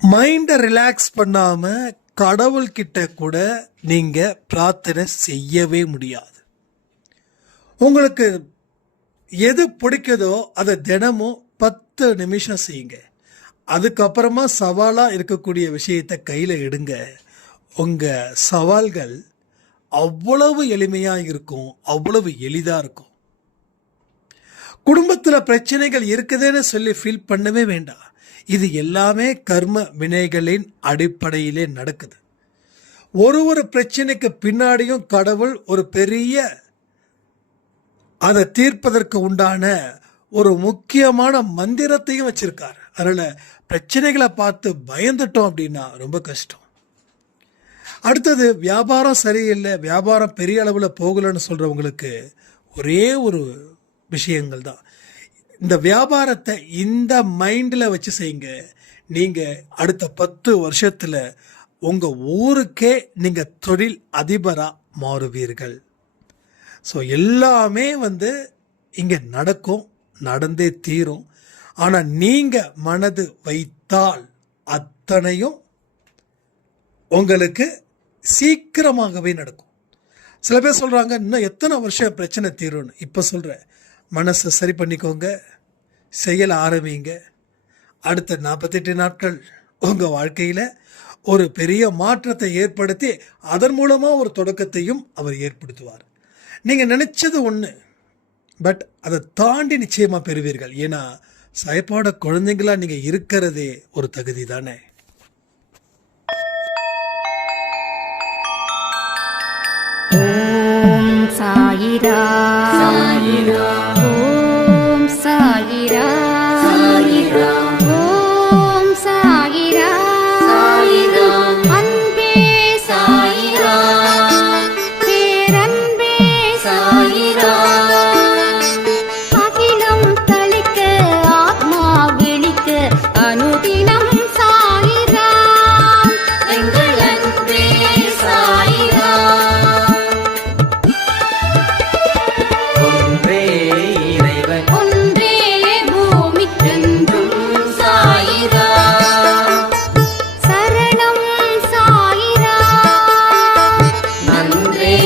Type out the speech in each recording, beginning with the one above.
மைண்டை ரிலாக்ஸ் பண்ணாமல் கடவுள்கிட்ட கூட நீங்கள் பிரார்த்தனை செய்யவே முடியாது. உங்களுக்கு எது பிடிக்குதோ அதை தினமும் 10 நிமிஷம் செய்யுங்க. அதுக்கப்புறமா சவாலாக இருக்கக்கூடிய விஷயத்தை கையில் எடுங்க. உங்கள் சவால்கள் அவ்வளவு எளிமையாக இருக்கும், அவ்வளவு எளிதாக இருக்கும். குடும்பத்தில் பிரச்சனைகள் இருக்குதுன்னு சொல்லி ஃபீல் பண்ணவே வேண்டாம். இது எல்லாமே கர்ம வினைகளின் அடிப்படையிலே நடக்குது. ஒரு பிரச்சனைக்கு பின்னாடியும் கடவுள் ஒரு பெரிய அதை தீர்ப்பதற்கு உண்டான ஒரு முக்கியமான மந்திரத்தையும் வச்சிருக்காரு. அதனால் பிரச்சனைகளை பார்த்து பயந்துட்டோம் அப்படின்னா ரொம்ப கஷ்டம். அடுத்தது, வியாபாரம் சரியில்லை, வியாபாரம் பெரிய அளவில் போகலன்னு சொல்கிறவங்களுக்கு ஒரே ஒரு விஷயங்கள் தான். இந்த வியாபாரத்தை இந்த மைண்டில் வச்சு செய்யுங்க. நீங்கள் அடுத்த 10 வருஷத்தில் உங்கள் ஊருக்கே நீங்கள் தொழில் அதிபராக மாறுவீர்கள். ஸோ எல்லாமே இங்கே நடக்கும், நடந்தே தீரும். ஆனால் நீங்கள் மனது வைத்தால் அத்தனையும் உங்களுக்கு சீக்கிரமாகவே நடக்கும். சில பேர் சொல்கிறாங்க, இன்னும் எத்தனை வருஷம் பிரச்சனை தீரும்னு. இப்போ சொல்கிறேன், மனசை சரி பண்ணிக்கோங்க, செயல் ஆரம்பிங்க. அடுத்த 48 நாட்கள் உங்கள் வாழ்க்கையில் ஒரு பெரிய மாற்றத்தை ஏற்படுத்தி அதன் மூலமாக ஒரு தொடக்கத்தையும் அவர் ஏற்படுத்துவார். நீங்கள் நினச்சது ஒன்று, பட் அதை தாண்டி நிச்சயமாக பெறுவீர்கள். ஏன்னா சாயப்பாட குழந்தைங்களா நீங்கள் இருக்கிறதே ஒரு தகுதி தானே. ஓம் சாயிரா சாயிரா, ஓம் சாயிரா சாயிரா, ஓம் சாயிரா சாயிரா, அன்பே சாயிரா, பேரன்பே சாயிரா, அகிலம் தளிக்க ஆத்மா விழிக்க அனுதினம் சாயிரா, எங்கள் அன்பே சாயிரா. ஒன்றே பூமிக்கென்றும் சாயிரா, சரணம் சாயிரா, நன்றே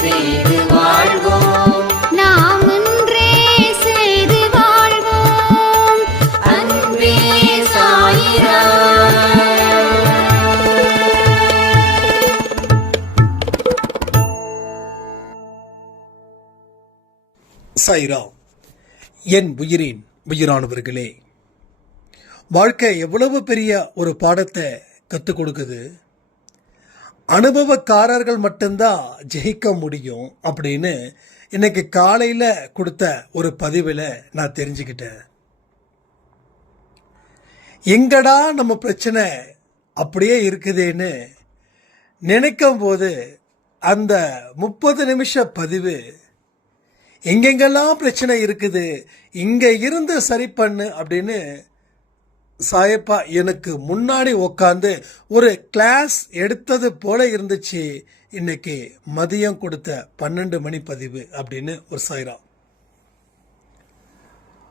செய்து வாழ்வோம், நாம் ஒன்றே செய்து வாழ்வோம், அன்பே சாயிரா. சாய்ராம். என் உயிரின் உயிரானவர்களே, வாழ்க்கை எவ்வளவு பெரிய ஒரு பாடத்தை கற்றுக் கொடுக்குது. அனுபவக்காரர்கள் மட்டும்தான் ஜெயிக்க முடியும் அப்படின்னு இன்னைக்கு காலையில் கொடுத்த ஒரு பதிவில் நான் தெரிஞ்சுக்கிட்டேன். எங்கடா நம்ம பிரச்சனை அப்படியே இருக்குதேன்னு நினைக்கும் போது அந்த 30 நிமிஷ பதிவு எங்கெங்கெல்லாம் பிரச்சனை இருக்குது, இங்கே இருந்து சரி பண்ணு அப்படின்னு சாயப்பா எனக்கு முன்னாடி உக்காந்து ஒரு கிளாஸ் எடுத்தது போல இருந்துச்சு. இன்னைக்கு மதியம் கொடுத்த 12 மணி பதிவு அப்படின்னு ஒரு சாய்ராம்.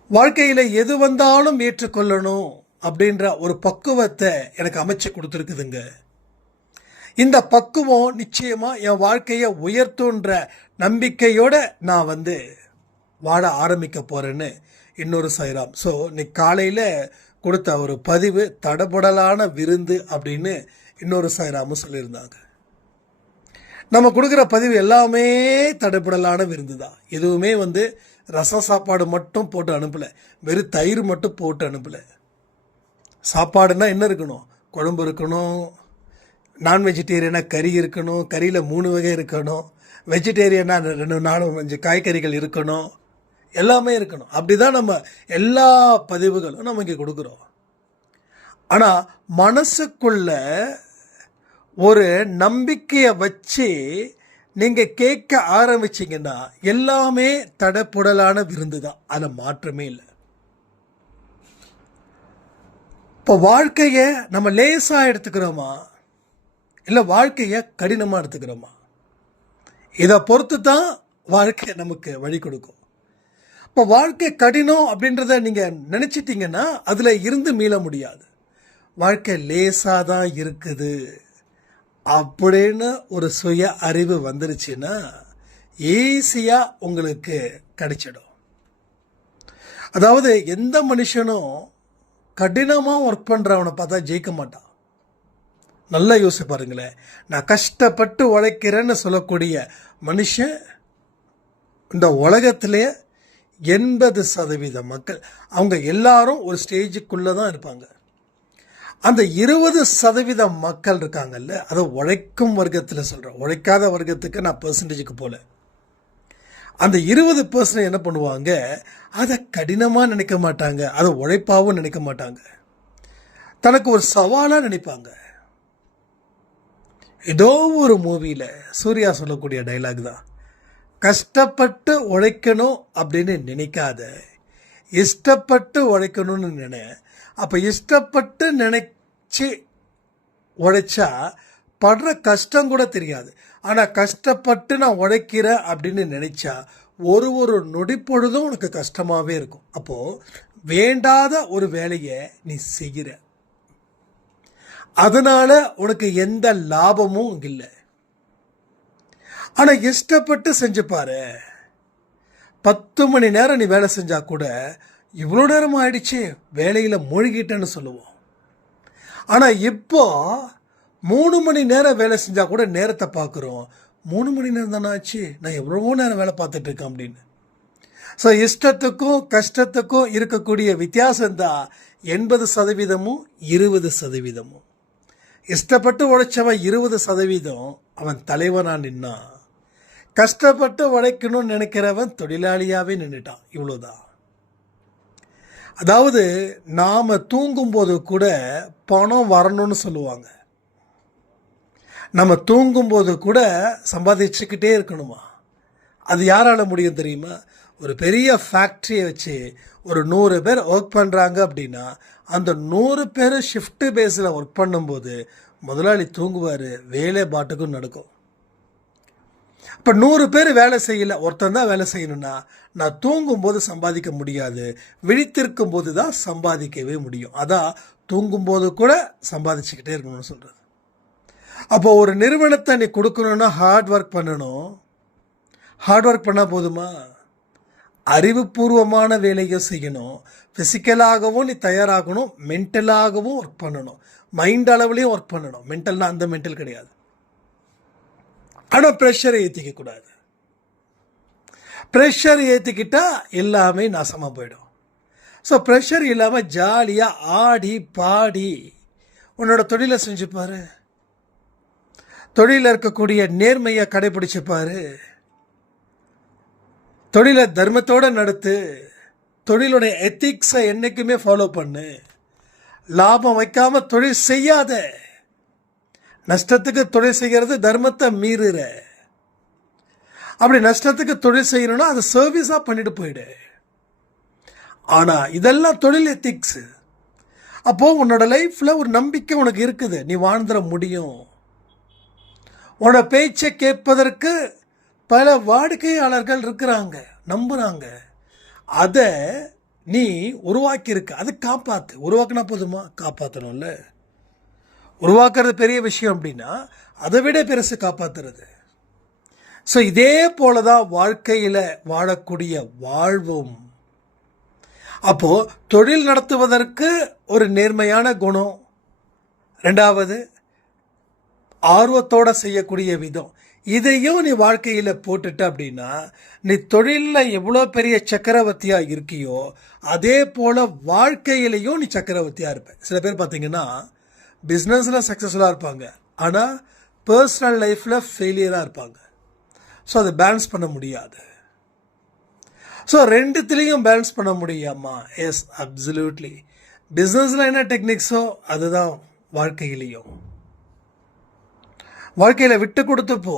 வாழ்க்கையில் எது வந்தாலும் ஏற்றுக்கொள்ளணும் அப்படின்ற ஒரு பக்குவத்தை எனக்கு அமைச்சு கொடுத்துருக்குதுங்க. இந்த பக்குவம் நிச்சயமா என் வாழ்க்கையை உயர்த்துன்ற நம்பிக்கையோட நான் வாழ ஆரம்பிக்க போறேன்னு இன்னொரு சாய்ராம். ஸோ இன்னைக்கு காலையில் கொடுத்த ஒரு பதிவு தடபுடலான விருந்து அப்படின்னு இன்னொரு சாய்ராமும் சொல்லியிருந்தாங்க. நம்ம கொடுக்குற பதிவு எல்லாமே தடபுடலான விருந்து தான். எதுவுமே ரசம் சாப்பாடு மட்டும் போட்டு அனுப்பலை, வெறும் தயிர் மட்டும் போட்டு அனுப்பலை. சாப்பாடுன்னா என்ன இருக்கணும்? குழம்பு இருக்கணும், நான் வெஜிடேரியனாக கறி இருக்கணும், கறியில் 3 வகை இருக்கணும், வெஜிடேரியனாக 4-5 காய்கறிகள் இருக்கணும், எல்லாமே இருக்கணும். அப்படி தான் நம்ம எல்லா பதிவுகளும் நம்ம இங்கே கொடுக்குறோம். ஆனால் மனசுக்குள்ள ஒரு நம்பிக்கையை வச்சு நீங்கள் கேட்க ஆரம்பிச்சிங்கன்னா எல்லாமே தடப்புடலான விருந்து தான், அதில் மாற்றமே இல்லை. இப்போ வாழ்க்கையை நம்ம லேசாக எடுத்துக்கிறோமா, இல்லை வாழ்க்கையை கடினமாக எடுத்துக்கிறோமா? இதை பொறுத்து தான் வாழ்க்கை நமக்கு வழி கொடுக்கும். இப்போ வாழ்க்கை கடினம் அப்படின்றத நீங்கள் நினச்சிட்டிங்கன்னா அதில் இருந்து மீள முடியாது. வாழ்க்கை லேசாக தான் இருக்குது அப்படின்னு ஒரு சுய அறிவு வந்துருச்சுன்னா ஈஸியாக உங்களுக்கு கிடைச்சிடும். அதாவது எந்த மனுஷனும் கடினமாக ஒர்க் பண்ணுறவனை பார்த்தா ஜெயிக்க மாட்டான். நல்லா யோசிச்சு பாருங்களேன். நான் கஷ்டப்பட்டு உழைக்கிறேன்னு சொல்லக்கூடிய மனுஷன் இந்த உலகத்திலே 80% மக்கள் அவங்க எல்லாரும் ஒரு ஸ்டேஜுக்குள்ளே தான் இருப்பாங்க. அந்த 20% மக்கள் இருக்காங்கல்ல, அதை உழைக்கும் வர்க்கத்தில் சொல்கிறேன், உழைக்காத வர்க்கத்துக்கு நான் பெர்சன்டேஜுக்கு போல. அந்த 20% என்ன பண்ணுவாங்க, அதை கடினமாக நினைக்க மாட்டாங்க, அதை உழைப்பாகவும் நினைக்க மாட்டாங்க, தனக்கு ஒரு சவாலாக நினைப்பாங்க. ஏதோ ஒரு மூவியில் சூர்யா சொல்லக்கூடிய டைலாக் தான், கஷ்டப்பட்டு உழைக்கணும் அப்படின்னு நினைக்காத, இஷ்டப்பட்டு உழைக்கணும்னு நினை. அப்போ இஷ்டப்பட்டு நினைச்சி உழைச்சா படுற கஷ்டம் கூட தெரியாது. ஆனால் கஷ்டப்பட்டு நான் உழைக்கிறேன் அப்படின்னு நினைச்சா ஒரு நொடிப்பொழுதும் உனக்கு கஷ்டமாகவே இருக்கும். அப்போது வேண்டாத ஒரு வேலையை நீ செய்கிற, அதனால உனக்கு எந்த லாபமும் இல்லை. ஆனால் இஷ்டப்பட்டு செஞ்சு பாரு, 10 மணி நேரம் நீ வேலை செஞ்சா கூட இவ்வளோ நேரம் ஆயிடுச்சு வேலையில் மூழ்கிட்டேன்னு சொல்லுவோம். ஆனால் இப்போ 3 மணி நேரம் வேலை செஞ்சால் கூட நேரத்தை பார்க்குறோம், 3 மணி நேரம் தானே ஆச்சு, நான் எவ்வளவோ நேரம் வேலை பார்த்துட்டு இருக்கேன் அப்படின்னு. ஸோ இஷ்டத்துக்கும் கஷ்டத்துக்கும் இருக்கக்கூடிய வித்தியாசம்தான் 80%, 20%. இஷ்டப்பட்டு உழைச்சவன் 20%, அவன் தலைவனாக நின்னான். கஷ்டப்பட்டு உழைக்கணும்னு நினைக்கிறவன் தொழிலாளியாகவே நின்றுட்டான். இவ்வளோதான். அதாவது நாம் தூங்கும்போது கூட பணம் வரணும்னு சொல்லுவாங்க. நம்ம தூங்கும்போது கூட சம்பாதிச்சுக்கிட்டே இருக்கணுமா? அது யாரால் முடியும் தெரியுமா? ஒரு பெரிய ஃபேக்ட்ரியை வச்சு ஒரு 100 பேர் ஒர்க் பண்ணுறாங்க அப்படின்னா அந்த 100 பேர் ஷிஃப்ட்டு பேஸில் ஒர்க் பண்ணும்போது முதலாளி தூங்குவார், வேலை பாட்டுக்கும் நடக்கும். இப்போ 100 பேர் வேலை செய்யலை, ஒருத்தன் தான் வேலை செய்யணும்னா நான் தூங்கும்போது சம்பாதிக்க முடியாது, விழித்திருக்கும் போது தான் சம்பாதிக்கவே முடியும். அதான் தூங்கும்போது கூட சம்பாதிச்சுக்கிட்டே இருக்கணும்னு சொல்கிறது. அப்போ ஒரு நிறுவனத்தை நீ கொடுக்கணுன்னா ஹார்ட் ஒர்க் பண்ணணும். ஹார்ட் ஒர்க் பண்ணால் போதுமா? அறிவுபூர்வமான வேலையும் செய்யணும், ஃபிசிக்கலாகவும் நீ தயாராகணும், மென்டலாகவும் ஒர்க் பண்ணணும், மைண்ட் அளவுலேயும் ஒர்க் பண்ணணும். மென்டல்னா அந்த மென்டல் கிடையாது. ஆனால் ப்ரெஷரை ஏற்றிக்கக்கூடாது. ப்ரெஷர் ஏற்றிக்கிட்டா எல்லாமே நாசமாக போயிடும். ஸோ ப்ரெஷர் இல்லாமல் ஜாலியாக ஆடி பாடி உன்னோட தொழிலை செஞ்சுப்பார். தொழிலில் இருக்கக்கூடிய நேர்மையை கடைபிடிச்சுப்பார். தொழிலை தர்மத்தோடு நடத்து. தொழிலுடைய எத்திக்ஸை என்றைக்குமே ஃபாலோ பண்ணு. லாபம் வைக்காம தொழில் செய்யாத. நஷ்டத்துக்கு தொழில் செய்கிறது தர்மத்தை மீறுற. அப்படி நஷ்டத்துக்கு தொழில் செய்யணும்னா அதை சர்வீஸாக பண்ணிட்டு போயிடு. ஆனால் இதெல்லாம் தொழில் எத்திக்ஸு. அப்போது உன்னோட லைஃப்பில் ஒரு நம்பிக்கை உனக்கு இருக்குது, நீ வாழ்ந்துட முடியும். உன்னோட பேச்சை கேட்பதற்கு பல வாடிக்கையாளர்கள் இருக்கிறாங்க, நம்புகிறாங்க. அதை நீ உருவாக்கியிருக்க, அதை காப்பாற்று. உருவாக்குனா போதுமா? காப்பாற்றணும்ல. உருவாக்குறது பெரிய விஷயம் அப்படின்னா அதை விட பெருசு காப்பாற்றுறது. ஸோ இதே போல தான் வாழ்க்கையில் வாழக்கூடிய வாழ்வும். அப்போது தொழில் நடத்துவதற்கு ஒரு நேர்மையான குணம், 2வது ஆர்வத்தோடு செய்யக்கூடிய விதம், இதையும் நீ வாழ்க்கையில் போட்டுட்ட அப்படின்னா நீ தொழிலில் எவ்வளோ பெரிய சக்கரவர்த்தியாக இருக்கியோ அதே போல் வாழ்க்கையிலையும் நீ சக்கரவர்த்தியாக இருப்ப. சில பேர் பார்த்தீங்கன்னா பிஸ்னஸில் சக்ஸஸ்ஃபுல்லாக இருப்பாங்க, ஆனால் பர்சனல் லைஃப்பில் ஃபெயிலியராக இருப்பாங்க. ஸோ அதை பேலன்ஸ் பண்ண முடியாது. ஸோ ரெண்டுத்துலேயும் பேலன்ஸ் பண்ண முடியாமா? S, absolutely. பிஸ்னஸில் என்ன டெக்னிக்ஸோ அதுதான் வாழ்க்கையிலையும். வாழ்க்கையில் விட்டு கொடுத்து போ,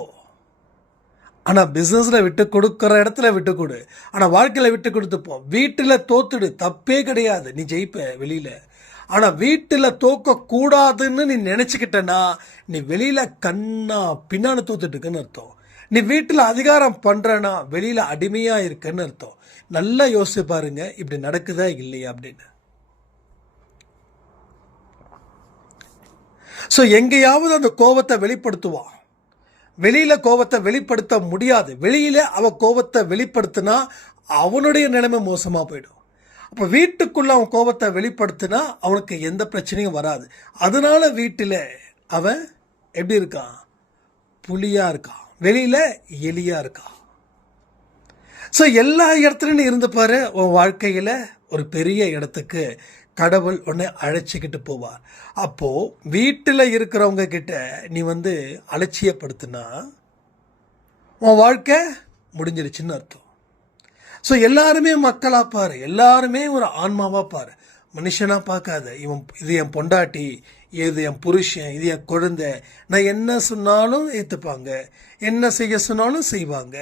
ஆனால் பிஸ்னஸில் விட்டு கொடுக்குற இடத்துல விட்டு கொடு, ஆனால் வாழ்க்கையில் விட்டு கொடுத்து போ. வீட்டில் தோத்துடு, தப்பே கிடையாது, நீ ஜெயிப்ப வெளியில். ஆனால் வீட்டில் தோக்கக்கூடாதுன்னு நீ நினச்சிக்கிட்டனா நீ வெளியில் கண்ணா பின்னான்னு தோத்துட்டுக்குன்னு அர்த்தம். நீ வீட்டில் அதிகாரம் பண்ணுறனா வெளியில் அடிமையாக இருக்குன்னு அர்த்தம். நல்லா யோசிச்சு பாருங்க, இப்படி நடக்குதா இல்லையா அப்படின்னு. ஸோ எங்கேயாவது அந்த கோபத்தை வெளிப்படுத்துவான். வெளியில் கோபத்தை வெளிப்படுத்த முடியாது. வெளியில் அவன் கோபத்தை வெளிப்படுத்தினா அவனுடைய நிலைமை மோசமாக போயிடும். அப்போ வீட்டுக்குள்ளே அவன் கோபத்தை வெளிப்படுத்தினா அவனுக்கு எந்த பிரச்சனையும் வராது. அதனால வீட்டில் அவன் எப்படி இருக்கான்? புலியாக இருக்கான். வெளியில் எலியாக இருக்கான். ஸோ எல்லா இடத்துலையும் இருந்து பாரு, உன் வாழ்க்கையில் ஒரு பெரிய இடத்துக்கு கடவுள் உன்னை அழைச்சிக்கிட்டு போவார். அப்போது வீட்டில் இருக்கிறவங்க கிட்ட நீ அலட்சியப்படுத்தினா உன் வாழ்க்கை முடிஞ்சிருச்சுன்னு அர்த்தம். ஸோ எல்லாருமே மக்களாக பாரு, எல்லாருமே ஒரு ஆன்மாவாக பாரு, மனுஷனாக பார்க்காத. இது என் பொண்டாட்டி, இது என் புருஷன், இது என் குழந்தை, நான் என்ன சொன்னாலும் ஏற்றுப்பாங்க, என்ன செய்ய சொன்னாலும் செய்வாங்க,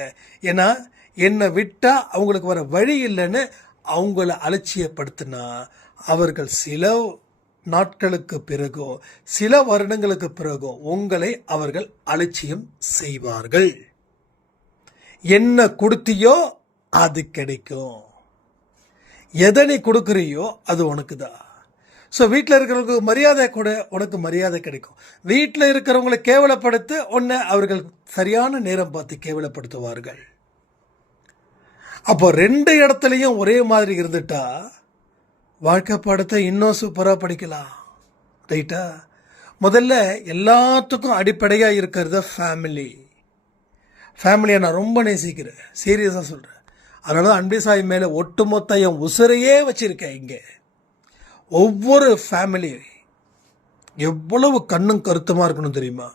ஏன்னா என்னை விட்டால் அவங்களுக்கு வர வழி இல்லைன்னு அவங்கள அலட்சியப்படுத்தினா அவர்கள் சில நாட்களுக்கு பிறகோ சில வருடங்களுக்கு பிறகோ உங்களை அவர்கள் அலட்சியம் செய்வார்கள். என்ன கொடுத்தியோ அது கிடைக்கும். எதை நீ கொடுக்குறியோ அது உனக்கு தான். ஸோ வீட்டில் இருக்கிறவங்களுக்கு மரியாதை கூட உனக்கு மரியாதை கிடைக்கும். வீட்டில் இருக்கிறவங்களை கேவலப்படுத்த உன்னை அவர்கள் சரியான நேரம் பார்த்து கேவலப்படுத்துவார்கள். அப்போ 2 இடத்துலையும் ஒரே மாதிரி இருந்துட்டா வாழ்க்கை பாடத்தை இன்னும் சூப்பராக படிக்கலாம். ரைட்டா? முதல்ல எல்லாத்துக்கும் அடிப்படையாக இருக்கிறது ஃபேமிலி. ஃபேமிலியை நான் ரொம்ப நேசிக்கிறேன், சீரியஸாக சொல்கிறேன். அதனால தான் அன்பே சாய் மேலே ஒட்டுமொத்த என் உசுரையே வச்சுருக்கேன். இங்கே ஒவ்வொரு ஃபேமிலி எவ்வளவு கண்ணும் கருத்துமாக இருக்கணும் தெரியுமா?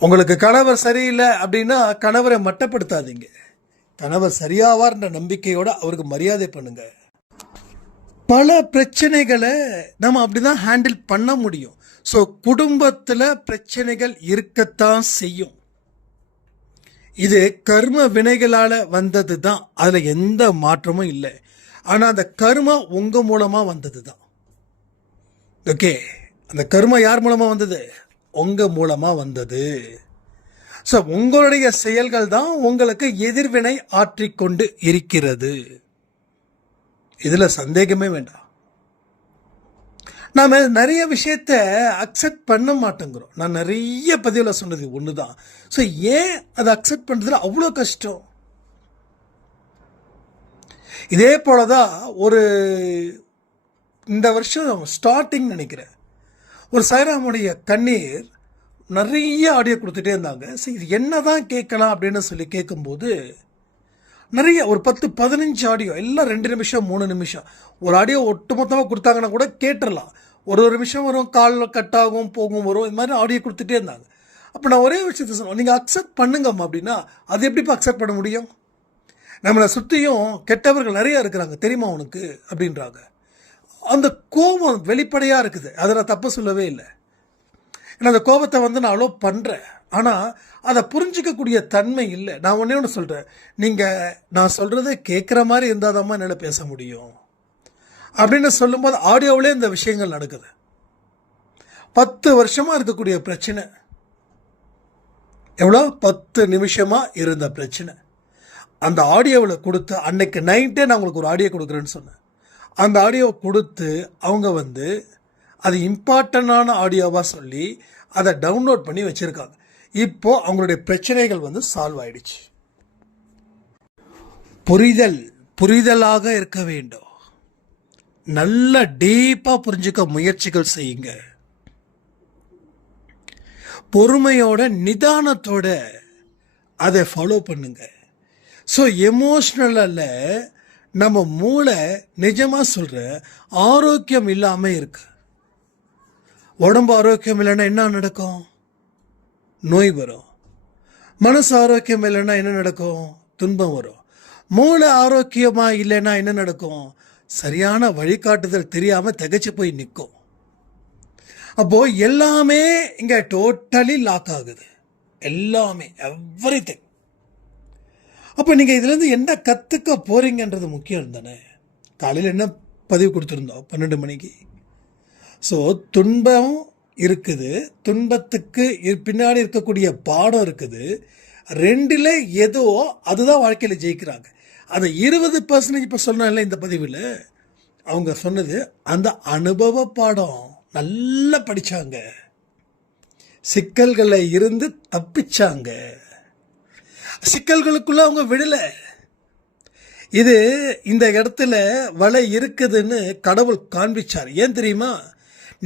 உங்களுக்கு கணவர் சரியில்லை அப்படின்னா கணவரை மட்டப்படுத்தாதீங்க. கணவர் சரியாவார்ன்ற நம்பிக்கையோட அவருக்கு மரியாதை பண்ணுங்க. பல பிரச்சனைகளை நம்ம அப்படிதான் ஹேண்டில் பண்ண முடியும். ஸோ குடும்பத்தில் பிரச்சனைகள் இருக்கத்தான் செய்யும். இது கர்ம வினைகளால் வந்தது தான், அதில் எந்த மாற்றமும் இல்லை. ஆனால் அந்த கர்மா உங்கள் மூலமாக வந்தது தான். ஓகே, அந்த கர்மா யார் மூலமாக வந்தது? உங்கள் மூலமாக வந்தது. ஸோ உங்களுடைய செயல்கள் தான் உங்களுக்கு எதிர்வினை ஆற்றிக்கொண்டு இருக்கிறது. இதில் சந்தேகமே வேண்டாம். நாம் நிறைய விஷயத்தை அக்செப்ட் பண்ண மாட்டேங்கிறோம். நான் நிறைய பதிவில் சொன்னது ஒன்று தான். ஸோ ஏன் அதை அக்செப்ட் பண்ணுறதுல அவ்வளோ கஷ்டம்? இதே போல தான் இந்த வருஷம் ஸ்டார்டிங் நினைக்கிறேன், ஒரு சாய்ராமுடைய கண்ணீர் நிறைய ஆடியோ கொடுத்துட்டே இருந்தாங்க. சரி, இது என்ன தான் கேட்கலாம் அப்படின்னு சொல்லி கேட்கும்போது நிறைய ஒரு 10-15 ஆடியோ, எல்லாம் 2 நிமிஷம் 3 நிமிஷம். ஒரு ஆடியோ ஒட்டுமொத்தமாக கொடுத்தாங்கன்னா கூட கேட்டுடலாம். ஒரு நிமிஷம் வரும், காலில் கட் ஆகும், போகும், வரும், இது மாதிரி ஆடியோ கொடுத்துட்டே இருந்தாங்க. அப்போ நான் ஒரே விஷயத்தை சொன்னேன், நீங்கள் அக்செப்ட் பண்ணுங்கம்மா அப்படின்னா அது எப்படிப்பா அக்செப்ட் பண்ண முடியும்? நம்மளை சுற்றியும் கெட்டவர்கள் நிறைய இருக்கிறாங்க தெரியுமா உனக்கு அப்படின்றாங்க. அந்த கோபம் வெளிப்படையாக இருக்குது, அதை நான் தப்பு சொல்லவே இல்லை. ஏன்னா அந்த கோபத்தை நான் அலோவ் பண்ணுறேன், ஆனால் அதை புரிஞ்சிக்கக்கூடிய தன்மை இல்லை. நான் ஒன்றே ஒன்று சொல்கிறேன், நீங்கள் நான் சொல்கிறத கேட்குற மாதிரி இருந்தால் தான் என்னால் பேச முடியும் அப்படின்னு சொல்லும்போது ஆடியோவிலே இந்த விஷயங்கள் நடக்குது. 10 வருஷமாக இருக்கக்கூடிய பிரச்சனை எவ்வளோ? 10 நிமிஷமாக இருந்த பிரச்சனை அந்த ஆடியோவில் கொடுத்து, அன்னைக்கு நைட்டே நான் உங்களுக்கு ஒரு ஆடியோ கொடுக்குறேன்னு சொன்னேன். அந்த ஆடியோவை கொடுத்து அவங்க அது இம்பார்ட்டண்டான ஆடியோவாக சொல்லி அதை டவுன்லோட் பண்ணி வச்சுருக்காங்க. இப்போது அவங்களுடைய பிரச்சனைகள் சால்வ் ஆயிடுச்சு. புரிதலாக இருக்க வேண்டும். நல்ல டீப்பாக புரிஞ்சுக்க முயற்சிகள் செய்யுங்க. பொறுமையோட நிதானத்தோட அதை ஃபாலோ பண்ணுங்க. ஸோ எமோஷ்னலில் நம்ம மூளை நிஜமாக சொல்கிற ஆரோக்கியம் இல்லாமல் இருக்கு. உடம்பு ஆரோக்கியம் இல்லைன்னா என்ன நடக்கும்? நோய் வரும். மனசு ஆரோக்கியம் இல்லைன்னா என்ன நடக்கும்? துன்பம் வரும். மூளை ஆரோக்கியமாக இல்லைன்னா என்ன நடக்கும்? சரியான வழிகாட்டுதல் தெரியாமல் திகைச்சு போய் நிற்கும். அப்போது எல்லாமே இங்கே டோட்டலி லாக் ஆகுது. எல்லாமே, எவ்ரிதிங். அப்போ நீங்கள் இதுலேருந்து என்ன கற்றுக்க போகிறீங்கன்றது முக்கியம் தானே. காலையில் என்ன பதிவு கொடுத்துருந்தோம் 12 மணிக்கு. ஸோ துன்பம் இருக்குது, துன்பத்துக்கு பின்னாடி இருக்கக்கூடிய பாடம் இருக்குது. 2ல் ஏதோ அதுதான் வாழ்க்கையில் ஜெயிக்கிறாங்க. அந்த 20% இப்போ சொன்னால இந்த பதிவில் அவங்க சொன்னது அந்த அனுபவ பாடம் நல்லா படிச்சாங்க, சிக்கல்களை இருந்து தப்பிச்சாங்க, சிக்கல்களுக்குள்ள அவங்க விடல. இது இந்த இடத்துல வலை இருக்குதுன்னு கடவுள் காண்பிச்சார். ஏன் தெரியுமா?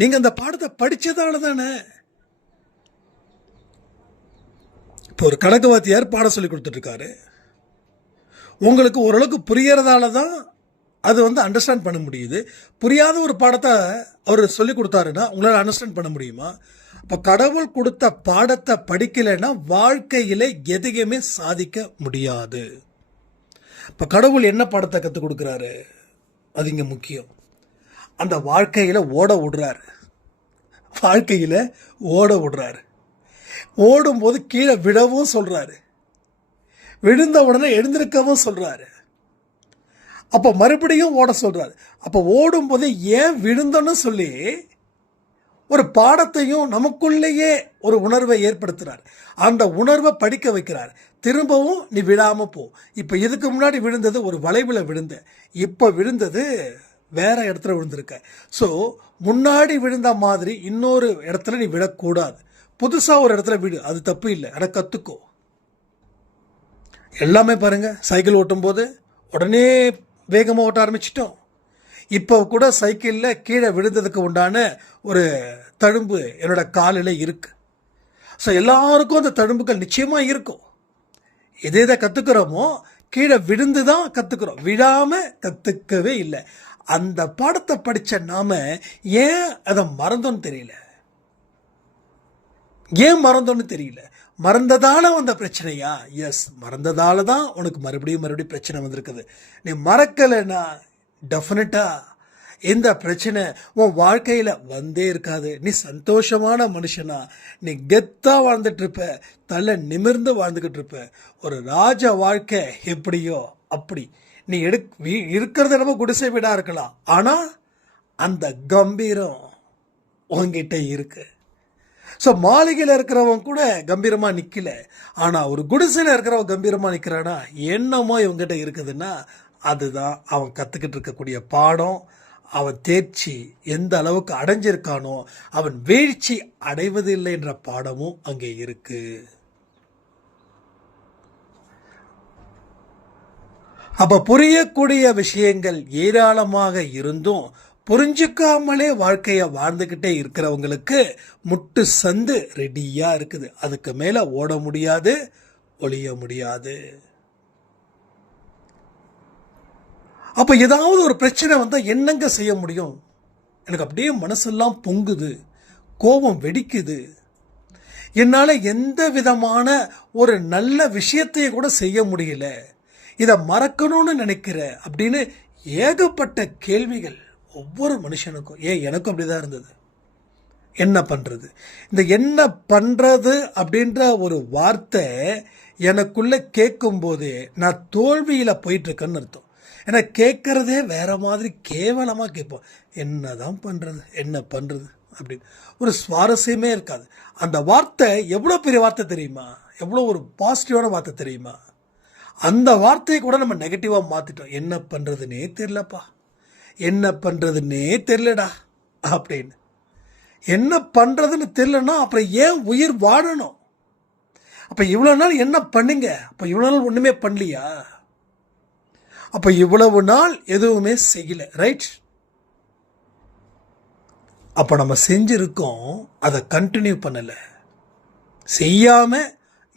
நீங்க அந்த பாடத்தை படிச்சதால தானே. இப்போ ஒரு கணக்கு வாத்தியார் பாடம் சொல்லி கொடுத்துட்டு இருக்காரு. உங்களுக்கு ஓரளவுக்கு புரியறதால தான் அது அண்டர்ஸ்டாண்ட் பண்ண முடியுது. புரியாத ஒரு பாடத்தை அவர் சொல்லி கொடுத்தாருன்னா உங்களால் அண்டர்ஸ்டாண்ட் பண்ண முடியுமா? இப்போ கடவுள் கொடுத்த பாடத்தை படிக்கலைன்னா வாழ்க்கையில் எதையுமே சாதிக்க முடியாது. இப்போ கடவுள் என்ன பாடத்தை கற்றுக் கொடுக்குறாரு? அது இங்கே முக்கியம். அந்த வாழ்க்கையில் ஓட விடுறாரு. வாழ்க்கையில் ஓட விடுறாரு. ஓடும்போது கீழே விடவும் சொல்கிறாரு, விழுந்த உடனே எழுந்திருக்கவும் சொல்கிறாரு. அப்போ மறுபடியும் ஓட சொல்கிறாரு. அப்போ ஓடும்போது ஏன் விழுந்தோன்னு சொல்லி ஒரு பாடத்தையும் நமக்குள்ளேயே ஒரு உணர்வை ஏற்படுத்துகிறார். அந்த உணர்வை படிக்க வைக்கிறார். திரும்பவும் நீ விழாமல் போ. இப்போ இதுக்கு முன்னாடி விழுந்தது ஒரு வளைவில் விழுந்த, இப்போ விழுந்தது வேற இடத்துல விழுந்திருக்க. ஸோ முன்னாடி விழுந்த மாதிரி இன்னொரு இடத்துல நீ விழக்கூடாது. புதுசாக ஒரு இடத்துல விடு, அது தப்பு இல்லை, ஆனால் கற்றுக்கோ. எல்லாமே பாருங்க, சைக்கிள் ஓட்டும் போது உடனே வேகமாக ஓட்ட ஆரம்பிச்சிட்டோம். இப்போ கூட சைக்கிளில் கீழே விழுந்ததுக்கு உண்டான ஒரு தழும்பு என்னோட காலில் இருக்கு. ஸோ எல்லாருக்கும் அந்த தழும்புகள் நிச்சயமாக இருக்கும். எதை எதை கற்றுக்கிறோமோ கீழே விழுந்து தான் கற்றுக்கிறோம், விழாமல் கற்றுக்கவே இல்லை. அந்த பாடத்தை படித்த நாம ஏன் அதை மறந்தோன்னு தெரியல. ஏன் மறந்தோன்னு தெரியல. மறந்ததால வந்த பிரச்சனையா? எஸ், மறந்ததால தான் உனக்கு மறுபடியும் பிரச்சனை வந்திருக்குது. நீ மறக்கலைன்னா டெஃபினட்டா இந்த பிரச்சனை உன் வாழ்க்கையில் வந்தே இருக்காது. நீ சந்தோஷமான மனுஷனா, நீ கெத்தாக வாழ்ந்துட்டு இருப்ப, தலை நிமிர்ந்து வாழ்ந்துக்கிட்டு இருப்ப. ஒரு ராஜ வாழ்க்கை எப்படியோ அப்படி நீ இருக்கிறத நம்ம குடிசை வீடா இருக்கலாம், ஆனால் அந்த கம்பீரம் உங்ககிட்ட இருக்கு. ஸோ மாளிகையில் இருக்கிறவன் கூட கம்பீரமாக நிற்கல, ஆனால் ஒரு குடிசையில் இருக்கிறவன் கம்பீரமாக நிற்கிறானா என்னமோ இவங்ககிட்ட இருக்குதுன்னா அதுதான் அவன் கற்றுக்கிட்டு இருக்கக்கூடிய பாடம். அவன் தேர்ச்சி எந்த அளவுக்கு அடைஞ்சிருக்கானோ அவன் வீழ்ச்சி அடைவதில்லை என்ற பாடமும் அங்கே இருக்கு. அப்ப புரியக்கூடிய விஷயங்கள் ஏராளமாக இருந்தும் புரிஞ்சுக்காமலே வாழ்க்கையை வாழ்ந்துக்கிட்டே இருக்கிறவங்களுக்கு முட்டு சந்து ரெடியா இருக்குது. அதுக்கு மேல ஓட முடியாது, ஒளிய முடியாது. அப்ப ஏதாவது ஒரு பிரச்சனை வந்தா என்னங்க செய்ய முடியும்? எனக்கு அப்படியே மனசெல்லாம் பொங்குது, கோபம் வெடிக்குது, என்னால எந்த விதமான ஒரு நல்ல விஷயத்தையும் கூட செய்ய முடியல, இதை மறக்கணும்னு நினைக்கிற அப்படின்னு ஏகப்பட்ட கேள்விகள் ஒவ்வொரு மனுஷனுக்கும். எனக்கும் அப்படிதான் இருந்தது. என்ன பண்றது? இந்த என்ன பண்றது அப்படின்ற ஒரு வார்த்தை எனக்குள்ள கேட்கும் போது நான் தோல்வியில போயிட்டு இருக்கேன்னு அர்த்தம். ஏன்னா கேட்கறதே வேற மாதிரி கேவலமாக கேட்போம். என்னதான் பண்றது, என்ன பண்றது அப்படின்னு ஒரு சுவாரஸ்யமே இருக்காது. அந்த வார்த்தை எவ்வளோ பெரிய வார்த்தை தெரியுமா? எவ்வளோ ஒரு பாசிட்டிவான வார்த்தை தெரியுமா? அந்த வார்த்தையை கூட நம்ம நெகட்டிவாக மாற்றிட்டோம். என்ன பண்ணுறதுன்னே தெரிலப்பா, என்ன பண்ணுறதுன்னே தெரிலடா அப்படின்னு. என்ன பண்ணுறதுன்னு தெரிலன்னா அப்புறம் ஏன் உயிர் வாழணும்? அப்போ இவ்வளோ நாள் என்ன பண்ணுங்க? அப்போ இவ்வளோ நாள் ஒன்றுமே பண்ணலையா? அப்போ இவ்வளவு நாள் எதுவுமே செய்யல, ரைட்? அப்போ நம்ம செஞ்சிருக்கோம், அதை கண்டினியூ பண்ணலை. செய்யாமல்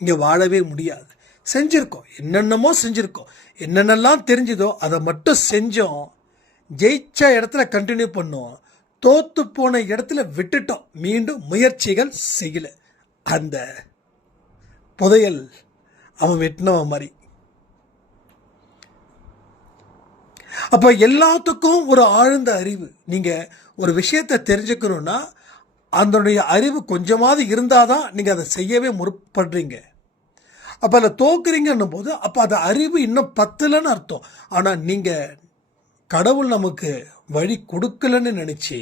இங்கே வாழவே முடியாது. செஞ்சுருக்கோம், என்னென்னமோ செஞ்சுருக்கோம், என்னென்னலாம் தெரிஞ்சுதோ அதை மட்டும் செஞ்சோம். ஜெயிச்ச இடத்துல கண்டினியூ பண்ணோம், தோத்து போன இடத்துல விட்டுட்டோம், மீண்டும் முயற்சிகள் செய்யலை. அந்த புதையல் அவன் வெட்டினவன் மாதிரி. அப்போ எல்லாத்துக்கும் ஒரு ஆழ்ந்த அறிவு. நீங்கள் ஒரு விஷயத்தை தெரிஞ்சுக்கணுன்னா அதனுடைய அறிவு கொஞ்சமாவது இருந்தால் தான் நீங்கள் அதை செய்யவே முற்படுறீங்க. அப்போ அதில் தோக்குறீங்கன்னும் போது அப்போ அது அறிவு இன்னும் பத்தலைன்னு அர்த்தம். ஆனால் நீங்கள் கடவுள் நமக்கு வழி கொடுக்கலன்னு நினச்சி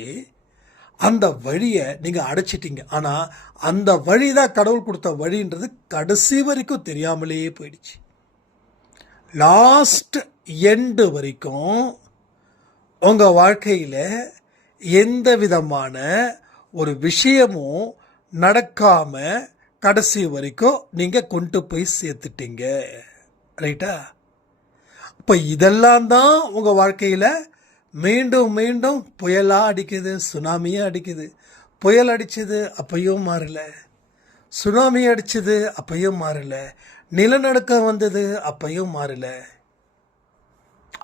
அந்த வழியை நீங்கள் அடைச்சிட்டீங்க. ஆனால் அந்த வழி தான் கடவுள் கொடுத்த வழின்றது கடைசி வரைக்கும் தெரியாமலேயே போயிடுச்சு. லாஸ்ட் எண்டு வரைக்கும் உங்கள் வாழ்க்கையில் எந்த விதமான ஒரு விஷயமும் நடக்காம கடைசி வரைக்கும் நீங்க கொண்டு போய் சேர்த்துட்டீங்க. ரைட்டா? இப்போ இதெல்லாம் தான் உங்க வாழ்க்கையில மீண்டும் மீண்டும் புயலா அடிக்குது, சுனாமியா அடிக்குது. புயல் அடிச்சது அப்பையும் மாறல, சுனாமி அடிச்சது அப்பையும் மாறல, நிலநடுக்கம் வந்தது அப்பையும் மாறல.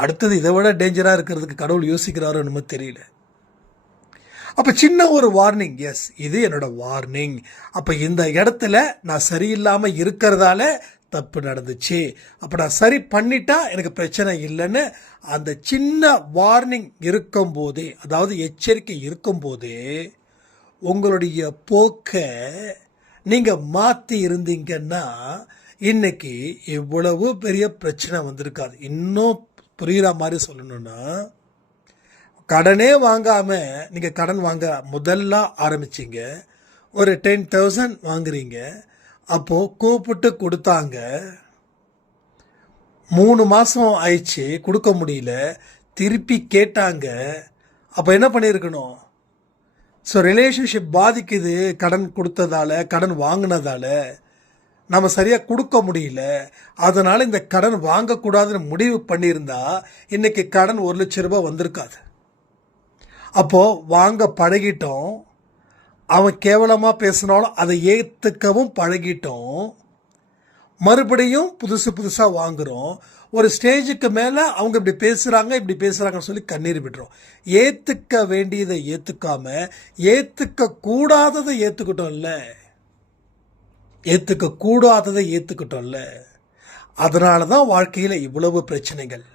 அடுத்தது இதை விட டேஞ்சரா இருக்கிறதுக்கு கடவுள் யோசிக்கிறாரோ என்னமோ தெரியல. அப்ப சின்ன ஒரு வார்னிங், எஸ் இது என்னோட வார்னிங். அப்ப இந்த இடத்துல நான் சரியில்லாம இருக்கிறதால தப்பு நடந்துச்சு, அப்ப நான் சரி பண்ணிட்டா எனக்கு பிரச்சனை இல்லைன்னு அந்த சின்ன வார்னிங் இருக்கும் போதே, அதாவது எச்சரிக்கை இருக்கும் போதே உங்களுடைய போக்க நீங்க மாத்தி இருந்தீங்கன்னா இன்னைக்கு இவ்வளவு பெரிய பிரச்சனை வந்திருக்காது. இன்னும் புரியுற மாதிரி சொல்லணும்னா, கடனே வாங்காம நீங்க கடன் வாங்க முதல்ல ஆரம்பிச்சீங்க, ஒரு 10,000 வாங்குறீங்க. அப்போ கூப்பிட்டு கொடுத்தாங்க, 3 மாசம் ஆயிடுச்சு கொடுக்க முடியல, திருப்பி கேட்டாங்க. அப்போ என்ன பண்ணியிருக்கணும்? ஸோ ரிலேஷன்ஷிப் பாதிக்குது, கடன் கொடுத்ததால, கடன் வாங்கினதால நம்ம சரியாக கொடுக்க முடியல, அதனால இந்த கடன் வாங்கக்கூடாதுன்னு முடிவு பண்ணியிருந்தா இன்னைக்கு கடன் 1 லட்சம் ரூபாய் வந்திருக்காது. அப்போ வாங்க பழகிட்டோம், அவன் கேவலமாக பேசினாலும் அதை ஏற்றுக்கவும் பழகிட்டோம், மறுபடியும் புதுசாக வாங்குகிறோம். ஒரு ஸ்டேஜுக்கு மேலே அவங்க இப்படி பேசுகிறாங்கன்னு சொல்லி கண்ணீர் விடுறோம். ஏற்றுக்க வேண்டியதை ஏற்றுக்காம ஏற்றுக்க கூடாததை ஏற்றுக்கிட்டோம்ல. அதனால தான் வாழ்க்கையில் இவ்வளவு பிரச்சனைகள்.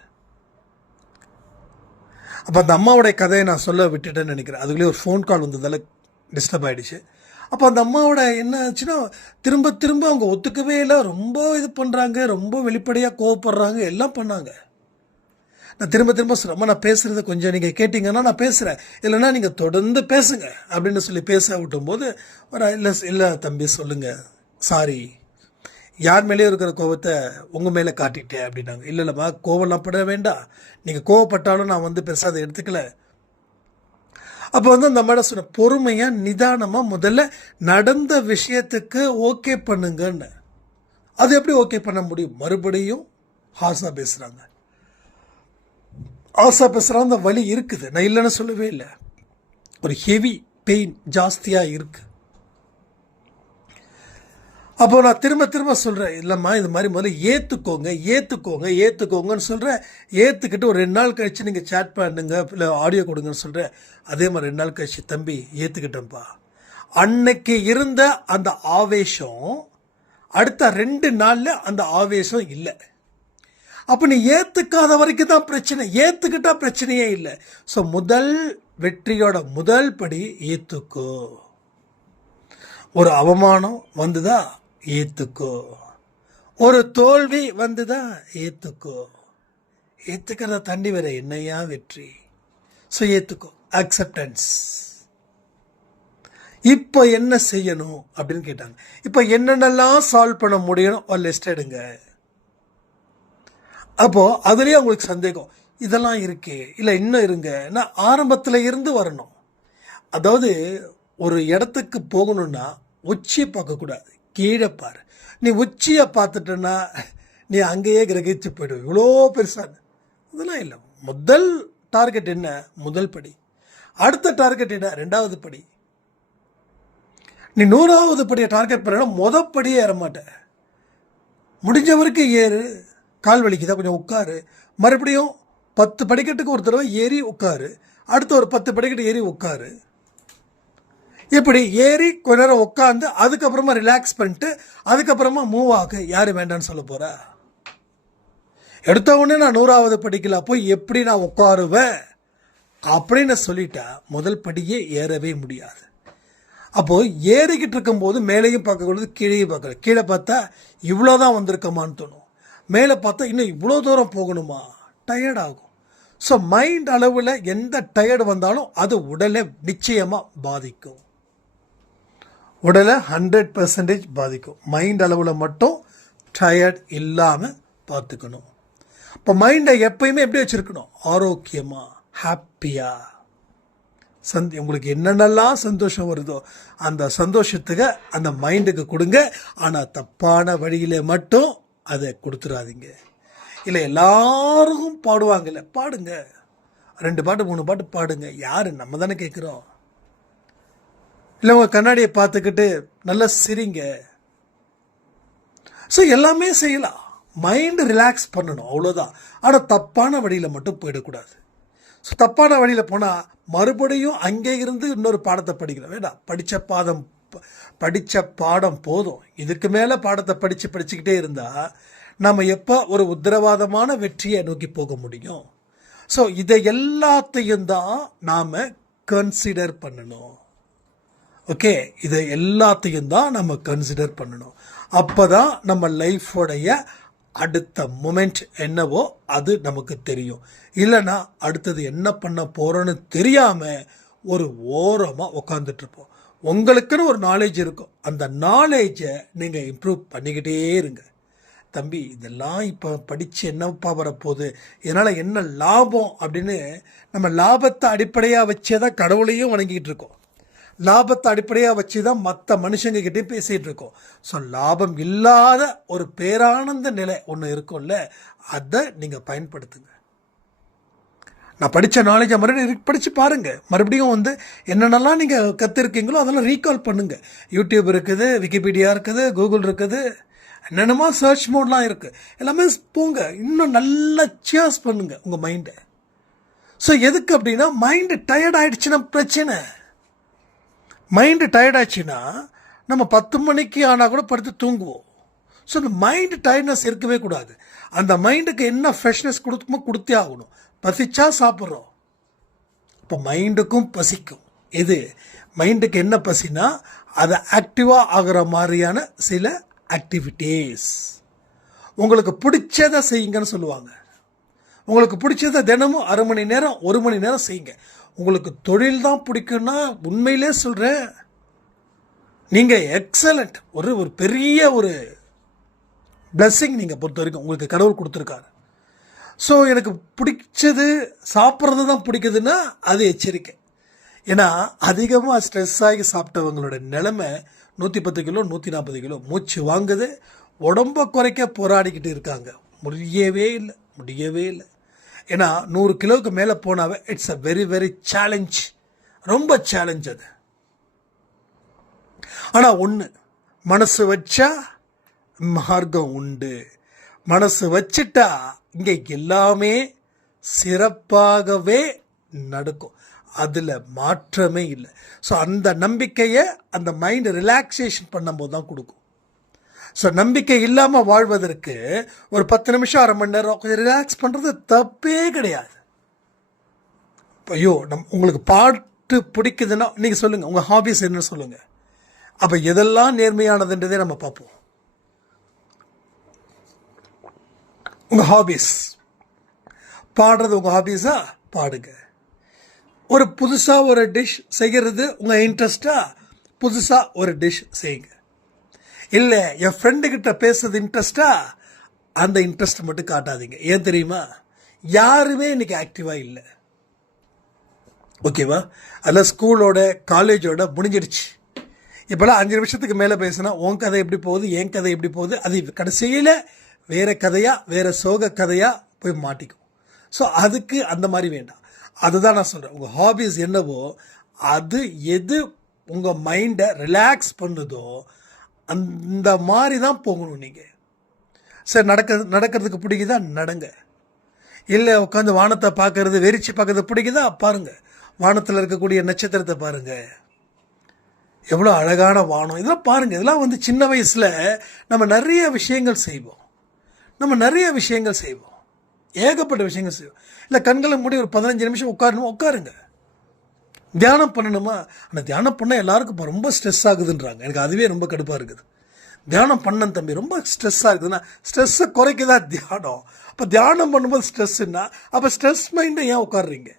அப்போ அந்த அம்மாவுடைய கதையை நான் சொல்ல விட்டுட்டேன்னு நினைக்கிறேன். அதுக்குள்ளே ஒரு ஃபோன் கால் வந்ததால் டிஸ்டர்ப் ஆகிடுச்சு. அப்போ அந்த அம்மாவோட என்ன ஆச்சுன்னா, திரும்ப திரும்ப அவங்க ஒத்துக்கவே இல்லை, ரொம்ப இது பண்ணுறாங்க, ரொம்ப வெளிப்படையாக கோவப்படுறாங்க, எல்லாம் பண்ணாங்க. நான் திரும்ப சொல்கிறேன், அம்மா நான் பேசுகிறத கொஞ்சம் நீங்கள் கேட்டிங்கன்னா நான் பேசுகிறேன், இல்லைன்னா நீங்கள் தொடர்ந்து பேசுங்க அப்படின்னு சொல்லி பேச விட்டும்போது இல்லை தம்பி சொல்லுங்கள், சாரி, யார் மேலேயும் இருக்கிற கோபத்தை உங்கள் மேலே காட்டிட்டேன் அப்படின்னாங்க. இல்லைம்மா கோவம்லாம் பட வேண்டாம், நீங்கள் கோவப்பட்டாலும் நான் பெருசாக அதை எடுத்துக்கல. அப்போ அந்த அம்மாட சொன்ன, பொறுமையாக நிதானமாக முதல்ல நடந்த விஷயத்துக்கு ஓகே பண்ணுங்கன்னு. அது எப்படி ஓகே பண்ண முடியும்? மறுபடியும் ஹார்ஸாக பேசுகிறாங்க, அந்த வலி இருக்குது, நான் இல்லைன்னு சொல்லவே இல்லை, ஒரு ஹெவி பெயின் ஜாஸ்தியாக இருக்குது. அப்போ நான் திரும்ப சொல்கிறேன், இல்லைம்மா இது மாதிரி முதல்ல ஏற்றுக்கோங்கன்னு சொல்கிறேன். ஏற்றுக்கிட்டு ஒரு 2 நாள் கழித்து நீங்கள் சேட் பண்ணுங்க, இல்லை ஆடியோ கொடுங்கன்னு சொல்கிறேன். அதே மாதிரி 2 நாள் கழிச்சு, தம்பி ஏற்றுக்கிட்டேன்ப்பா. அன்னைக்கு இருந்த அந்த ஆவேசம் அடுத்த 2 நாளில் அந்த ஆவேசம் இல்லை. அப்போ நீ ஏற்றுக்காத வரைக்கும் தான் பிரச்சனை, ஏற்றுக்கிட்டா பிரச்சனையே இல்லை. ஸோ வெற்றியோட முதல் படி ஏற்றுக்கோ. ஒரு அவமானம் வந்துதா, ஏற்றுக்கோ. ஒரு தோல்வி வந்துதா, ஏற்றுக்கோ. ஏற்றுக்கிறத தாண்டி வேற என்னையா வெற்றி? ஸோ ஏற்றுக்கோ, அக்செப்டன்ஸ். இப்போ என்ன செய்யணும் அப்படின்னு கேட்டாங்க. இப்போ என்னென்னலாம் சால்வ் பண்ண முடியும் ஒரு லிஸ்ட் எடுங்க. அப்போ அதுலேயே உங்களுக்கு சந்தேகம், இதெல்லாம் இருக்கே, இல்லை இன்னும் இருங்க. நான் ஆரம்பத்தில் இருந்து வரணும். அதாவது ஒரு இடத்துக்கு போகணும்னா உச்சியை பார்க்கக்கூடாது, கீழே பாரு. நீ உச்சியை பார்த்துட்டேன்னா நீ அங்கேயே கிரகிச்சு போய்டும், இவ்வளோ பெருசான இதெல்லாம் இல்லை. முதல் டார்கெட் என்ன? முதல் படி. அடுத்த டார்கெட் என்ன? 2வது படி. நீ 100வது படியை டார்கெட் பண்ண படியே ஏற மாட்டேன். முடிஞ்ச வரைக்கும் ஏறு, கால் வலிக்குதா கொஞ்சம் உட்காரு, மறுபடியும் 10 படிக்கட்டுக்கு ஒரு தடவை ஏறி உட்காரு, அடுத்த ஒரு 10 படிக்கட்டு ஏறி உட்காரு. இப்படி ஏறி கொஞ்ச நேரம் உட்காந்து அதுக்கப்புறமா ரிலாக்ஸ் பண்ணிட்டு அதுக்கப்புறமா மூவ் ஆகு. யாரு வேண்டான்னு சொல்ல போறா? எடுத்த உடனே நான் 100வது படிக்கல போய் எப்படி நான் உட்காருவேன் அப்படின்னு சொல்லிட்டா முதல் படியே ஏறவே முடியாது. அப்போ ஏறிக்கிட்டு இருக்கும்போது மேலேயும் பார்க்கக்கூடாது, கீழேயும் பார்க்கக்கூடாது. கீழே பார்த்தா இவ்வளோதான் வந்திருக்கமான்னு தோணும், மேலே பார்த்தா இன்னும் இவ்வளோ தூரம் போகணுமா, டயர்ட் ஆகும். ஸோ மைண்ட் அளவில் எந்த டயர்டு வந்தாலும் அது உடலை நிச்சயமாக பாதிக்கும், உடலை 100% பாதிக்கும். மைண்ட் அளவில் மட்டும் டயர்ட் இல்லாமல் பார்த்துக்கணும். இப்போ மைண்டை எப்பயுமே எப்படி வச்சுருக்கணும்? ஆரோக்கியமாக, ஹாப்பியாக, உங்களுக்கு என்னென்னலாம் சந்தோஷம் வருதோ அந்த சந்தோஷத்துக்கு அந்த மைண்டுக்கு கொடுங்க. ஆனால் தப்பான வழியில் மட்டும் அதை கொடுத்துடாதீங்க. இல்லை எல்லாருக்கும் பாடுவாங்கல்ல, பாடுங்க. 2 பாட்டு 3 பாட்டு பாடுங்க. யார் நம்ம தானே கேட்குறோம். இல்லை உங்கள் கண்ணாடியை பார்த்துக்கிட்டு நல்லா சிரிங்க. ஸோ எல்லாமே செய்யலாம். மைண்டு ரிலாக்ஸ் பண்ணணும், அவ்வளோதான். ஆனால் தப்பான வழியில் மட்டும் போயிடக்கூடாது. ஸோ தப்பான வழியில் போனால் மறுபடியும் அங்கே இருந்து இன்னொரு பாடத்தை படிக்கணும். வேண்டாம், படித்த பாடம் போதும். இதுக்கு மேலே பாடத்தை படிச்சுக்கிட்டே இருந்தால் நம்ம எப்போ ஒரு உத்தரவாதமான வெற்றியை நோக்கி போக முடியும்? ஸோ இதை எல்லாத்தையும் தான் நாம் கன்சிடர் பண்ணணும். ஓகே, இதை எல்லாத்தையும் தான் நம்ம கன்சிடர் பண்ணணும். அப்போ தான் நம்ம லைஃபோடைய அடுத்த மொமெண்ட் என்னவோ அது நமக்கு தெரியும். இல்லைன்னா அடுத்தது என்ன பண்ண போகிறோன்னு தெரியாமல் ஒரு ஓரமாக உட்காந்துட்ருப்போம். உங்களுக்குன்னு ஒரு நாலேஜ் இருக்கும். அந்த நாலேஜை நீங்கள் இம்ப்ரூவ் பண்ணிக்கிட்டே இருங்க. தம்பி, இதெல்லாம் இப்போ படித்து என்னப்பா வரப்போகுது, இதனால் என்ன லாபம் அப்படின்னு நம்ம லாபத்தை அடிப்படையாக வச்சே தான் கடவுளையும் வணங்கிக்கிட்டு இருக்கோம். லாபத்தை அடிப்படையாக வச்சு தான் மற்ற மனுஷங்கக்கிட்டையும் பேசிகிட்டு இருக்கோம். ஸோ லாபம் இல்லாத ஒரு பேரானந்த நிலை ஒன்று இருக்கும்ல, அதை நீங்கள் பயன்படுத்துங்க. நான் படித்த நாலேஜை மறுபடியும் படித்து பாருங்கள். மறுபடியும் என்னென்னலாம் நீங்கள் கற்றுருக்கீங்களோ அதெல்லாம் ரீகால் பண்ணுங்கள். யூடியூப் இருக்குது, விக்கிபீடியா இருக்குது, கூகுள் இருக்குது, என்னென்னமோ சர்ச் மோட்லாம் இருக்குது. எல்லாமே போங்க, இன்னும் நல்லா சேர்ஸ் பண்ணுங்கள் உங்கள் மைண்டை. ஸோ எதுக்கு அப்படின்னா, மைண்டு டயர்ட் ஆகிடுச்சுன்னா பிரச்சனை. மைண்டு டயர்டாச்சுன்னா நம்ம 10 மணிக்கு ஆனால் கூட படுத்து தூங்குவோம். ஸோ அந்த மைண்டு டயர்ட்னஸ் இருக்கவே கூடாது. அந்த மைண்டுக்கு என்ன ஃப்ரெஷ்னஸ் கொடுத்தே ஆகணும். பசிச்சா சாப்பிட்றோம், இப்போ மைண்டுக்கும் பசிக்கும். இது மைண்டுக்கு என்ன பசினா, அதை ஆக்டிவாக ஆகிற மாதிரியான சில ஆக்டிவிட்டீஸ். உங்களுக்கு பிடிச்சதை செய்யுங்கன்னு சொல்லுவாங்க. உங்களுக்கு பிடிச்சதை தினமும் 1/2 மணி நேரம் 1 மணி நேரம் செய்யுங்க. உங்களுக்கு தொழில் தான் பிடிக்குன்னா உண்மையிலே சொல்கிறேன், நீங்கள் எக்ஸலண்ட். ஒரு பெரிய ஒரு பிளெஸ்ஸிங் நீங்கள் பொறுத்த வரைக்கும் உங்களுக்கு கடவுள் கொடுத்துருக்காரு. ஸோ எனக்கு பிடிச்சது சாப்பிட்றது தான் பிடிக்குதுன்னா அது எச்சரிக்கை. ஏன்னா அதிகமாக ஸ்ட்ரெஸ் ஆகி சாப்பிட்டவங்களோட நிலைமை 110 கிலோ 140 கிலோ மூச்சு வாங்குது. உடம்பை குறைக்க போராடிக்கிட்டு இருக்காங்க. முடியவே இல்லை. ஏன்னா 100 கிலோவுக்கு மேலே போனாவே it's a very very challenge, ரொம்ப சேலஞ்ச் அது. ஆனால் ஒன்று, மனசு வச்சா மார்க்கம் உண்டு. மனசு வச்சிட்டா இங்கே எல்லாமே சிறப்பாகவே நடக்கும். அதில் மாற்றமே இல்லை. ஸோ அந்த நம்பிக்கையை அந்த மைண்டு ரிலாக்ஸேஷன் பண்ணும்போது தான் கொடுக்கும். ஸோ நம்பிக்கை இல்லாமல் வாழ்வதற்கு ஒரு 10 நிமிஷம் 1/2 மணி நேரம் கொஞ்சம் ரிலாக்ஸ் பண்ணுறது தப்பே கிடையாது. ஐயோ, உங்களுக்கு பாட்டு பிடிக்குதுன்னா நீங்கள் சொல்லுங்கள், உங்கள் ஹாபிஸ் என்னன்னு சொல்லுங்கள். அப்போ எதெல்லாம் நேர்மையானதுன்றதே நம்ம பார்ப்போம். உங்கள் ஹாபிஸ் பாடுறது உங்கள் ஹாபிஸா பாடுங்க. ஒரு புதுசாக ஒரு டிஷ் செய்கிறது உங்கள் இன்ட்ரெஸ்டாக புதுசாக ஒரு டிஷ் செய்யுங்க. இல்லை என் ஃப்ரெண்டுக்கிட்ட பேசுறது இன்ட்ரெஸ்டா, அந்த இன்ட்ரெஸ்ட் மட்டும் காட்டாதீங்க. ஏன் தெரியுமா? யாருமே இன்னைக்கு ஆக்டிவாக இல்லை. ஓகேவா? அதில் ஸ்கூலோட காலேஜோட முடிஞ்சிடுச்சு. இப்போலாம் 5 நிமிஷத்துக்கு மேலே பேசினா உன் கதை எப்படி போகுது, என் கதை எப்படி போகுது, அது கடைசியில் வேறு கதையாக வேறு சோக கதையாக போய் மாட்டிக்கும். ஸோ அதுக்கு அந்த மாதிரி வேண்டாம். அதுதான் நான் சொல்கிறேன். உங்கள் ஹாபிஸ் என்னவோ அது எது உங்கள் மைண்டை ரிலாக்ஸ் பண்ணுதோ அந்த மாதிரி தான் போகணும். நீங்கள் சரி நடக்கிறதுக்கு பிடிக்குதா நடங்க. இல்லை உட்காந்து வானத்தை பார்க்கறது வெறிச்சு பார்க்கறது பிடிக்குதா பாருங்கள். வானத்தில் இருக்கக்கூடிய நட்சத்திரத்தை பாருங்கள், எவ்வளோ அழகான வானம். இதெல்லாம் பாருங்கள். இதெல்லாம் சின்ன வயசில் நம்ம நிறைய விஷயங்கள் செய்வோம். ஏகப்பட்ட விஷயங்கள் செய்வோம். இல்லை கண்களை மூடி ஒரு 15 நிமிஷம் உட்காருங்க. தியானம் பண்ணணுமா? ஆனால் தியானம் பண்ணால் எல்லாருக்கும் இப்போ ரொம்ப ஸ்ட்ரெஸ் ஆகுதுன்றாங்க. எனக்கு அதுவே ரொம்ப கடுப்பாக இருக்குது. தியானம் பண்ண தம்பி ரொம்ப ஸ்ட்ரெஸ்ஸாக இருக்குதுன்னா ஸ்ட்ரெஸ்ஸை குறைக்கதா தியானம். அப்போ தியானம் பண்ணும்போது ஸ்ட்ரெஸ்ஸுன்னா அப்போ ஸ்ட்ரெஸ் மைண்டை ஏன் உட்காடுறீங்க?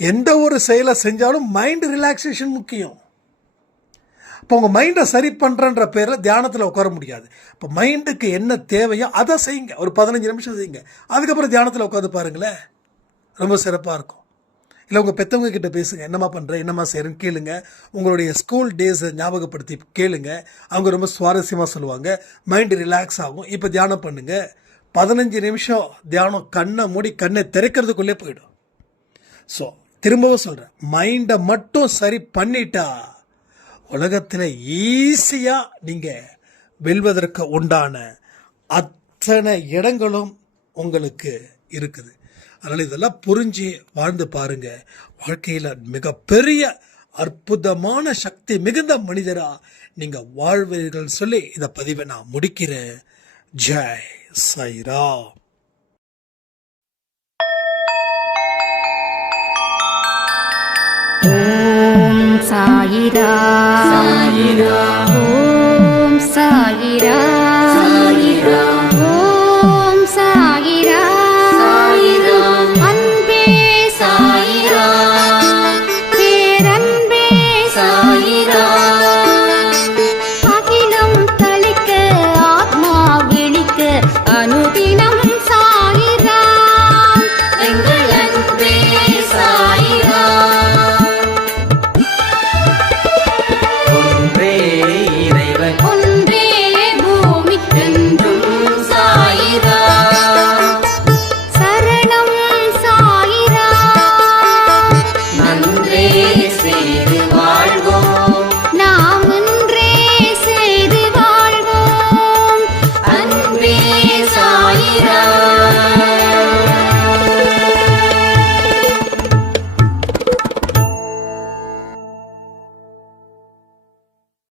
எந்த ஒரு செயலை செஞ்சாலும் மைண்டு ரிலாக்ஸேஷன் முக்கியம். இப்போ உங்கள் மைண்டை சரி பண்ணுறன்ற பேரில் தியானத்தில் உட்கார முடியாது. இப்போ மைண்டுக்கு என்ன தேவையோ அதை செய்யுங்க. ஒரு 15 நிமிஷம் செய்யுங்க. அதுக்கப்புறம் தியானத்தில் உட்காந்து பாருங்களேன், ரொம்ப சிறப்பாக இருக்கும். இல்லை உங்கள் பெற்றவங்க கிட்ட பேசுங்க, என்னம்மா பண்ணுறேன், என்னம்மா செய்கிறேன்னு கேளுங்க. உங்களுடைய ஸ்கூல் டேஸை ஞாபகப்படுத்தி கேளுங்க. அவங்க ரொம்ப சுவாரஸ்யமாக சொல்லுவாங்க. மைண்டு ரிலாக்ஸ் ஆகும். இப்போ தியானம் பண்ணுங்கள். 15 நிமிஷம் தியானம், கண்ணை மூடி கண்ணை திறக்கிறதுக்குள்ளே போயிடும். ஸோ திரும்பவும் சொல்கிறேன், மைண்டை மட்டும் சரி பண்ணிட்டா உலகத்தில் ஈஸியாக நீங்கள் வெல்வதற்கு உண்டான அத்தனை இடங்களும் உங்களுக்கு இருக்குது. அதனால் இதெல்லாம் புரிஞ்சு வாழ்ந்து பாருங்க. வாழ்க்கையில் மிகப்பெரிய அற்புதமான சக்தி மிகுந்த மனிதராக நீங்கள் வாழ்வீர்கள் சொல்லி இந்த பதிவை நான் முடிக்கிறேன். ஜெய் சாய்ராம். ஓம் சாயிரா.